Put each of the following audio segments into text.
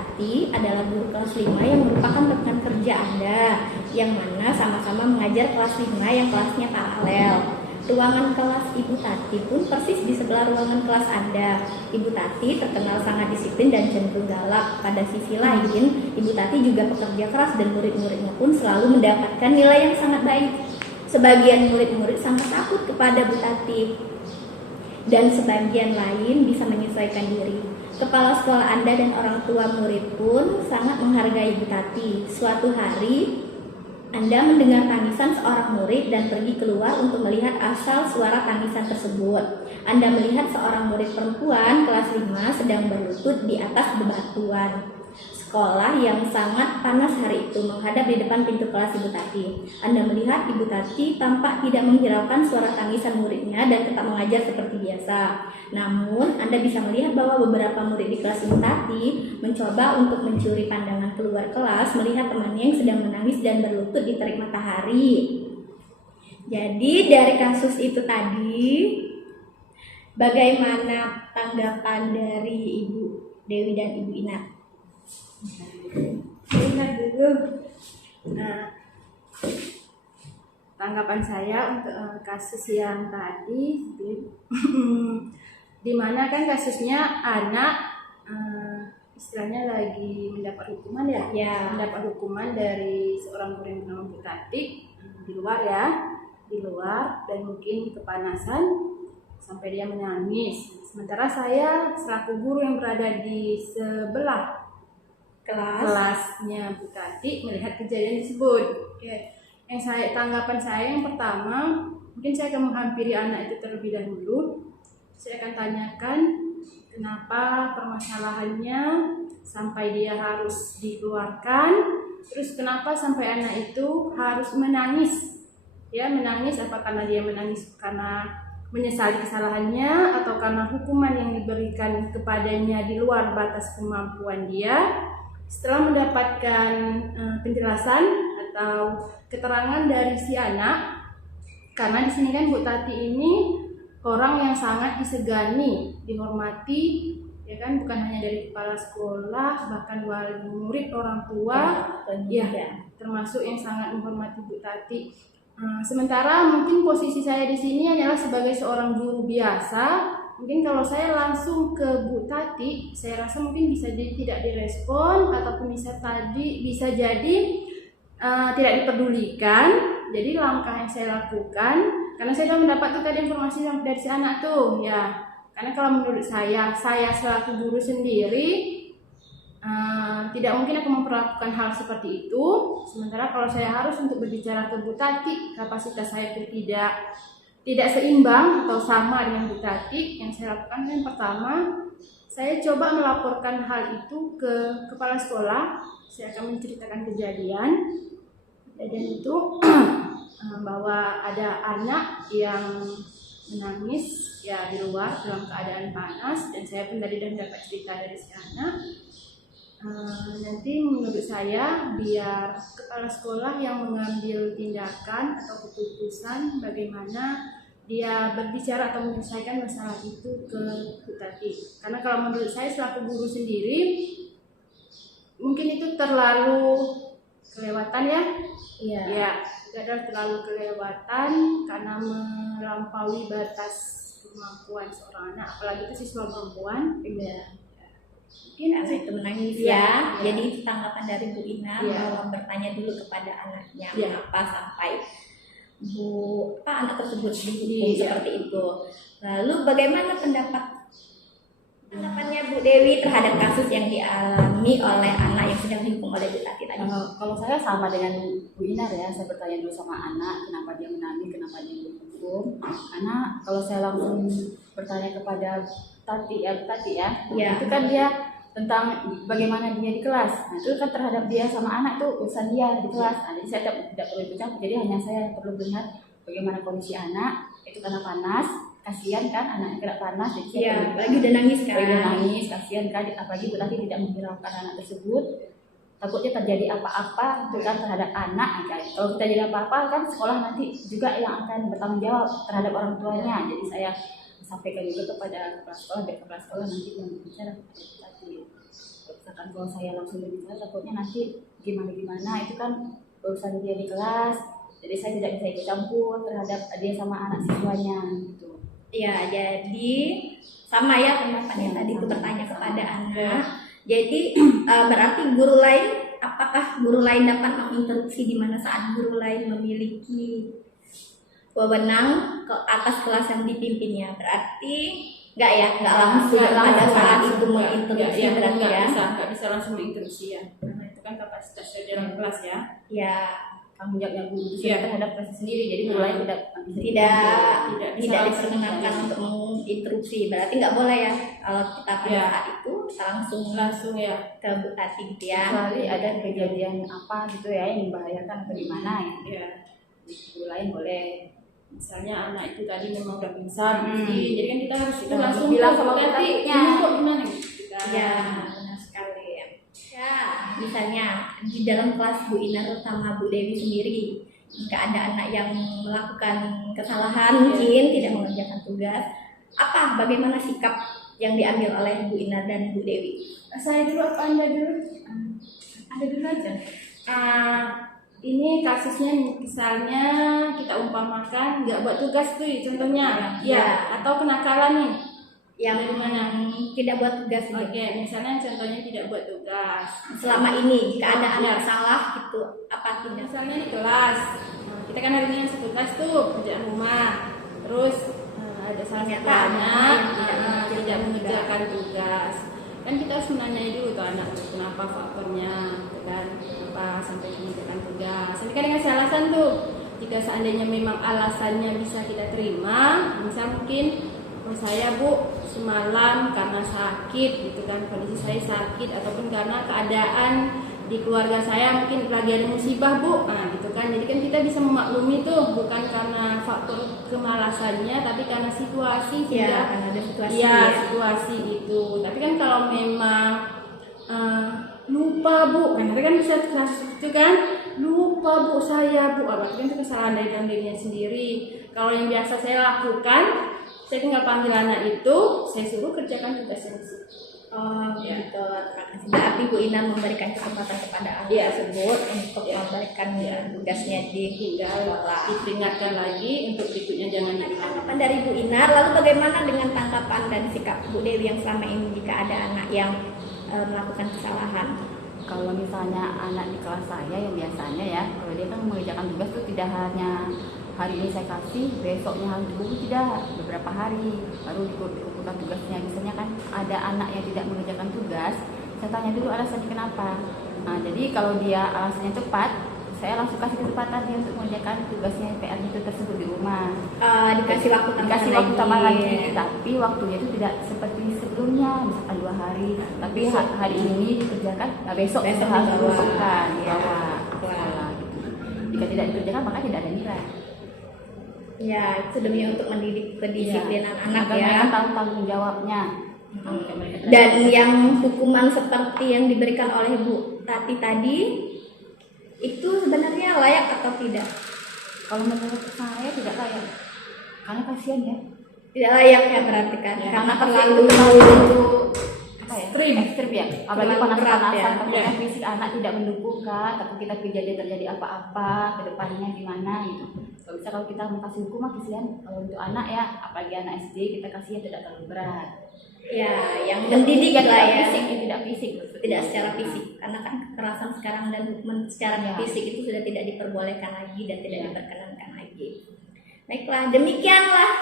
Tati adalah guru kelas 5 yang merupakan rekan kerja Anda, yang mana sama-sama mengajar kelas 5 yang kelasnya paralel. Ruangan kelas Ibu Tati pun persis di sebelah ruangan kelas Anda. Ibu Tati terkenal sangat disiplin dan cenderung galak. Pada sisi lain, Ibu Tati juga pekerja keras dan murid-muridnya pun selalu mendapatkan nilai yang sangat baik. Sebagian murid-murid sangat takut kepada Bu Tati, dan sebagian lain bisa menyesuaikan diri. Kepala sekolah Anda dan orang tua murid pun sangat menghargai Bu Tati. Suatu hari, Anda mendengar tangisan seorang murid dan pergi keluar untuk melihat asal suara tangisan tersebut. Anda melihat seorang murid perempuan kelas 5 sedang berlutut di atas bebatuan sekolah yang sangat panas hari itu, menghadap di depan pintu kelas Ibu Tati. Anda melihat Ibu Tati tampak tidak menghiraukan suara tangisan muridnya dan tetap mengajar seperti biasa. Namun, Anda bisa melihat bahwa beberapa murid di kelas Ibu Tati mencoba untuk mencuri pandangan keluar kelas melihat temannya yang sedang menangis dan berlutut di terik matahari. Jadi, dari kasus itu tadi, bagaimana tanggapan dari Ibu Dewi dan Ibu Ina? Lihat dulu. Nah, tanggapan saya untuk kasus yang tadi, di mana kan kasusnya anak istilahnya lagi mendapat hukuman ya, mendapat hukuman dari seorang murid bernama Bu Tati di luar dan mungkin kepanasan sampai dia menangis. Sementara saya selaku guru yang berada di sebelah kelasnya Bu Tati melihat kejadian tersebut. Yang tanggapan saya yang pertama, mungkin saya akan menghampiri anak itu terlebih dahulu. Saya akan tanyakan kenapa permasalahannya sampai dia harus dikeluarkan, terus kenapa sampai anak itu harus menangis. Menangis apa karena dia menangis karena menyesali kesalahannya atau karena hukuman yang diberikan kepadanya di luar batas kemampuan dia. Setelah mendapatkan penjelasan atau keterangan dari si anak, karena di sini kan Bu Tati ini orang yang sangat disegani, dihormati, ya kan, bukan hanya dari kepala sekolah, bahkan wali murid, orang tua, termasuk yang sangat menghormati Bu Tati. Sementara mungkin posisi saya di sini adalah sebagai seorang guru biasa. Mungkin kalau saya langsung ke Bu Tati, saya rasa mungkin bisa jadi tidak direspon ataupun bisa jadi tidak dipedulikan. Jadi langkah yang saya lakukan, karena saya sudah mendapat tadi informasi dari si anak tuh, ya. Karena kalau menurut saya selaku guru sendiri tidak mungkin aku memperlakukan hal seperti itu. Sementara kalau saya harus untuk berbicara ke Bu Tati, kapasitas saya itu tidak seimbang atau sama dengan Bu Tati. Yang saya lakukan yang pertama, saya coba melaporkan hal itu ke kepala sekolah. Saya akan menceritakan kejadian itu bahwa ada anak yang menangis di luar dalam keadaan panas, dan saya pun tadi sudah dapat cerita dari si anak. Nanti menurut saya biar kepala sekolah yang mengambil tindakan atau keputusan bagaimana dia berbicara atau menyelesaikan masalah itu ke Bu Tati. Karena kalau menurut saya selaku guru sendiri, mungkin itu terlalu kelewatan terlalu kelewatan karena melampaui batas kemampuan seorang anak, apalagi itu siswa perempuan. Mungkin anak itu menangis Jadi itu tanggapan dari Bu Ina, mau bertanya dulu kepada anaknya mengapa sampai anak tersebut dihukum seperti itu. Lalu bagaimana pendapannya Bu Dewi terhadap kasus yang dialami oleh anak yang sedang dihukum oleh Bu Tati tadi? Kalau saya sama dengan Bu Ina saya bertanya dulu sama anak kenapa dia menangis, kenapa dia dihukum. Karena kalau saya langsung bertanya kepada Tati itu kan dia tentang bagaimana dia di kelas. Nah, itu kan terhadap dia sama anak itu urusan dia di kelas. Nah, jadi saya tidak perlu ikut, jadi hanya saya perlu melihat bagaimana kondisi anak itu karena panas. Kasihan kan anaknya kena panas, jadi apalagi udah nangis kan. Kasihan kan, apalagi Bu Tati tidak menghiraukan anak tersebut. Takutnya terjadi apa-apa itu kan terhadap anak kan. Kalau terjadi apa-apa kan sekolah nanti juga yang akan bertanggung jawab terhadap orang tuanya. Jadi saya sampaikan juga kepada kepala sekolah, biar kepala sekolah nanti yang berbicara kepada Bu Tati. Misalkan kalau saya langsung berbicara takutnya nanti gimana itu kan urusan dia di kelas, jadi saya tidak bisa ikut campur terhadap dia sama anak siswanya gitu. Ya, jadi sama ya pendapatnya tadi itu bertanya kepada anak. Jadi berarti guru lain, apakah guru lain dapat menginterupsi di mana saat guru lain memiliki wewenang ke atas kelas yang dipimpinnya? Berarti nggak langsung pada saat itu menginterupsi berarti ya? Nggak bisa langsung menginterupsi ya. Karena itu kan kapasitas dalam kelas ya. Ya. Tanggung jawabnya guru itu terhadap kelas sendiri, jadi guru lain tidak diperkenankan untuk menginterupsi. Berarti nggak boleh ya kalau kita pada saat itu langsung ya ke Bu Tati gitu ya. Kecuali ada kejadian apa gitu ya yang membahayakan atau gimana ya. Guru lain boleh. Misalnya anak itu tadi memang udah pingsan, jadi kan kita harus itu langsung bilang sama Bu Tati, Bu Tatinya. ini kok gimana gitu. Ya, benar sekali ya. Ya, misalnya di dalam kelas Bu Ina terutama Bu Dewi sendiri, jika ada anak yang melakukan kesalahan mungkin tidak mengerjakan tugas, bagaimana sikap yang diambil oleh Bu Ina dan Bu Dewi? Saya dulu apa Anda dulu? Anda dulu aja. Ini kasusnya misalnya kita umpamakan nggak buat tugas tuh contohnya, atau kenakalan nih. Yang mana tidak buat tugas. Oke, misalnya contohnya tidak buat tugas. Selama ini jika ada anak salah gitu, apa tidak? Misalnya di kelas, kita kan hari ini yang satu kelas tuh kerjaan rumah, terus ada salah satu anak tidak mengerjakan tugas. Kan kita harus menanyai dulu tuh anak kenapa faktornya, kan kenapa sampai mengerjakan tugas. Nanti kan dengan alasan tuh, jika seandainya memang alasannya bisa kita terima, misal mungkin saya Bu semalam karena sakit gitu kan, kondisi saya sakit ataupun karena keadaan di keluarga saya mungkin lagi ada musibah Bu, gitu kan. Jadi kan kita bisa memaklumi tuh bukan karena faktor kemalasannya tapi karena situasi karena ada situasi situasi itu. Tapi kan kalau memang lupa Bu, kan kan bisa kasus itu kan, lupa Bu saya Bu, berarti kan itu kesalahan dari dalam dirinya sendiri. Kalau yang biasa saya lakukan, saya tinggal panggil anak itu, saya suruh kerjakan tugasnya di situ. Gitu. Berarti Bu Ina memberikan kesempatan kepada anak tersebut untuk memberikan tugasnya di sekolah. Diperingatkan lagi untuk berikutnya jangan diulangi. Tanggapan dari Bu Ina, lalu bagaimana dengan tanggapan dan sikap Bu Dewi yang selama ini jika ada anak yang melakukan kesalahan? Kalau misalnya anak di kelas saya yang biasanya ya, kalau dia kan mengerjakan tugas tuh tidak hanya hari ini saya kasih, besoknya harus diburu, tidak, beberapa hari baru dikumpulkan tugasnya. Misalnya kan ada anak yang tidak mengerjakan tugas, saya tanya dulu alasannya kenapa. Jadi kalau dia alasannya cepat, saya langsung kasih kesempatan dia untuk mengerjakan tugasnya PR itu tersebut di rumah. Dikasih waktu tambah lagi, tapi waktunya itu tidak seperti sebelumnya, misalkan 2 hari, tapi hari ini dikerjakan, besok harus dilakukan di bawah sekolah gitu. Jika tidak dikerjakan maka tidak ada nilai. Ya, itu demi untuk mendidik kedisiplinan anak ya. Mereka tahu tanggung jawabnya. Dan yang hukuman seperti yang diberikan oleh Bu Tati tadi itu sebenarnya layak atau tidak? Kalau menurut saya tidak layak, karena kasihan ya. Tidak layak ya berarti kan? Ya, karena terlalu ekstrim ya. Apalagi panas-panasan, kemudian fisik anak tidak mendukung kan, tapi kita terjadi apa-apa ke depannya gimana gitu. Kalau kita mau kasih hukum kasihan. Kalau untuk anak ya, apalagi anak SD kita kasih tidak terlalu berat. Ya, yang mendidik lah ya. Tidak fisik, tidak secara fisik. Karena kan kekerasan sekarang dan hukuman secara fisik itu sudah tidak diperbolehkan lagi dan tidak diperkenankan lagi. Baiklah, demikianlah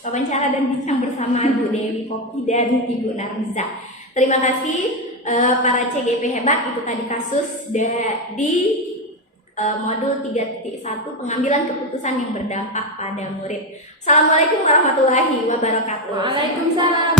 wawancara dan bincang bersama Bu Dewi Poppy dan Ibu Narmiza. Terima kasih para CGP hebat. Itu tadi kasus di modul 3.1 pengambilan keputusan yang berdampak pada murid. Assalamualaikum warahmatullahi wabarakatuh. Waalaikumsalam.